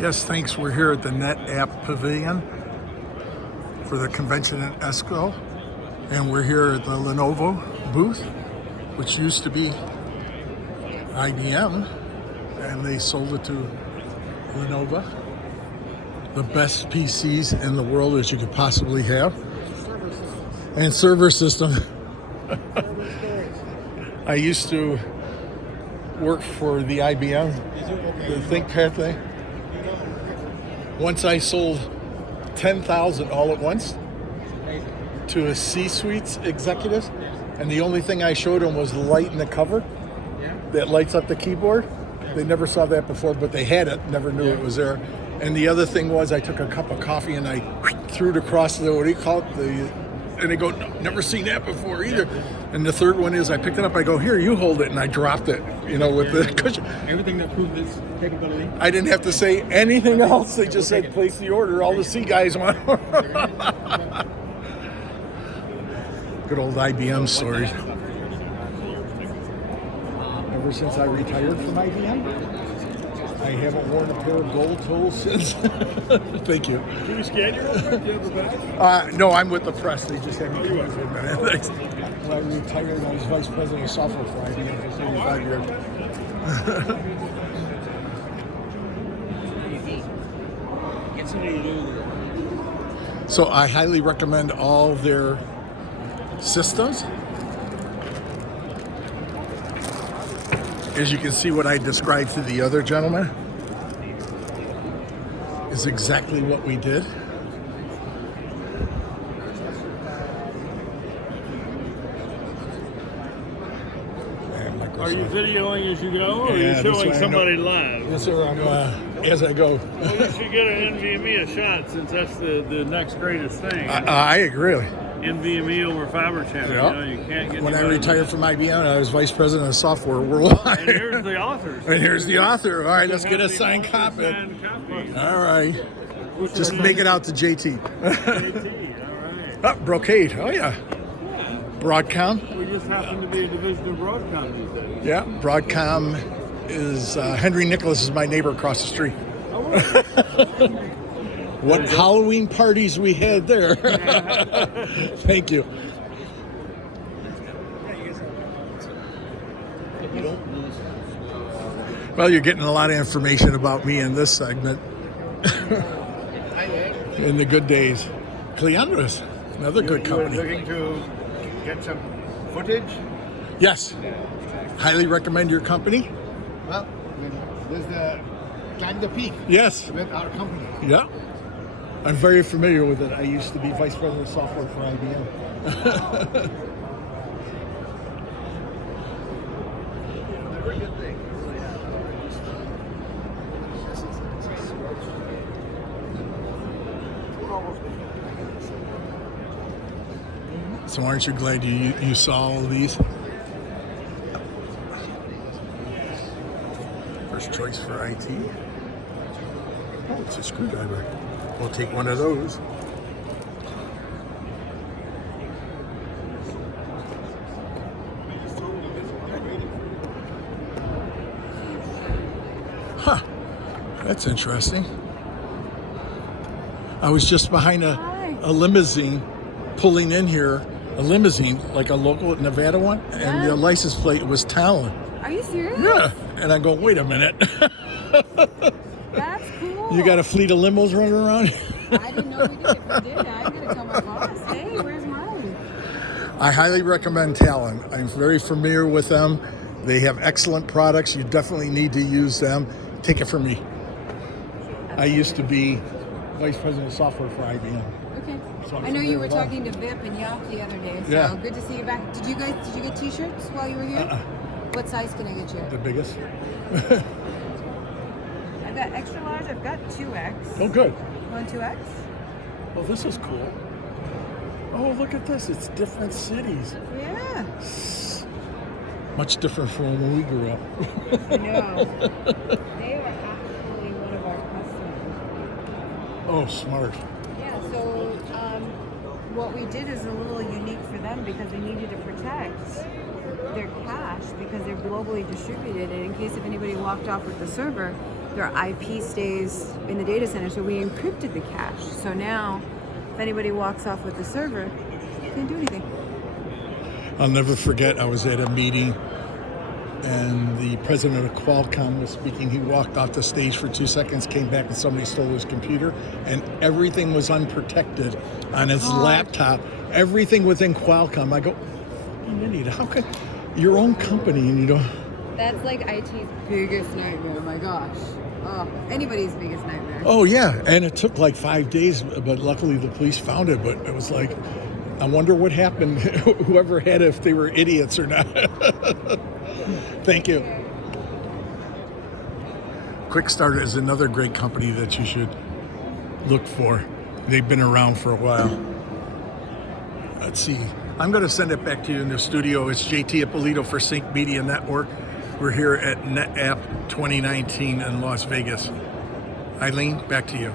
Yes, thanks. We're here at the NetApp Pavilion for the convention at ESCO, and we're here at the Lenovo booth, which used to be IBM, and they sold it to Lenovo. The best PCs in the world as you could possibly have, and server system. I used to work for the IBM, the ThinkPad thing. Once I sold 10,000 all at once to a C-suite executive, and the only thing I showed them was the light in the cover that lights up the keyboard. They never saw that before, but they had it, never knew it was there. And the other thing was I took a cup of coffee and I threw it across the, what do you call it? And they go, no, never seen that before either. And the third one is I picked it up, I go, here, you hold it, and I dropped it, you know, with the cushion. Everything that proved its capability. I didn't have to say anything else. They just said, place the order. All the C guys want. Good old IBM story. Ever since I retired from IBM, I haven't worn a pair of gold toes since. Thank you. Can we scan you real quick? Do you have a badge? No, I'm with the press. They just had me come in for a minute. Thanks. When I retired, I was vice president of software for IBM for 35 years. So I highly recommend all their systems. As you can see, what I described to the other gentleman is exactly what we did. Are you videoing as you go, or are you showing somebody live? Yes, sir. I'm as I go. Well, you should get an NVMe a shot, since that's the next greatest thing. I agree. NVMe over Fiber Channel. Yep. You know, you can't get. When I retired from IBM, I was vice president of software worldwide. And here's the author. And here's the author. All right, let's get a signed copy. All right. Just make it out to JT. JT, all right. Brocade. Oh, yeah. Broadcom. We just happen to be a division of Broadcom these days. Yeah, Broadcom is Henry Nicholas is my neighbor across the street. What Halloween parties we had there. Thank you. Well, you're getting a lot of information about me in this segment. In the good days. Cleondris, another good company. You were looking to get some footage? Yes. Highly recommend your company. Well, there's the Climb the Peak. Yes. With our company. Yeah. I'm very familiar with it. I used to be vice president of software for IBM. So aren't you glad you saw all of these? First choice for IT. Oh, it's a screwdriver. We'll take one of those. Huh. That's interesting. I was just behind a limousine pulling in here. A limousine, like a local Nevada one, and the license plate was Talon. Are you serious? Yeah. And I go, wait a minute. That's cool. You got a fleet of limos running around? I didn't know we did. If we did, I'm going to tell my boss, hey, where's mine? I highly recommend Talon. I'm very familiar with them. They have excellent products. You definitely need to use them. Take it from me. I used to be vice president of software for IBM. Okay. So I know you were talking to Vip and Yop the other day, so Yeah. good to see you back. Did you get t-shirts while you were here? What size can I get you? The biggest. I've got extra large, I've got 2X. Oh, good. You want 2X? Oh, this is cool. Oh, look at this. It's different cities. Yeah. Much different from when we grew up. I know. They are actually one of our customers. Oh, smart. Yeah, so what we did is a little unique for them because they needed to protect their cache because they're globally distributed, and in case if anybody walked off with the server, their IP stays in the data center. So we encrypted the cache. So now, if anybody walks off with the server, they can't do anything. I'll never forget, I was at a meeting and the president of Qualcomm was speaking. He walked off the stage for 2 seconds, came back, and somebody stole his computer, and everything was unprotected on his laptop. Everything within Qualcomm. I go, you idiot, how could your own company, and you go... That's like IT's biggest nightmare, my gosh. Oh, anybody's biggest nightmare. Oh, yeah, and it took like 5 days, but luckily the police found it, but it was like, I wonder what happened, whoever had it, if they were idiots or not. Thank you. QuickStart is another great company that you should look for. They've been around for a while. Let's see. I'm going to send it back to you in the studio. It's JT Ippolito for Sync Media Network. We're here at NetApp 2019 in Las Vegas. Eileen, back to you.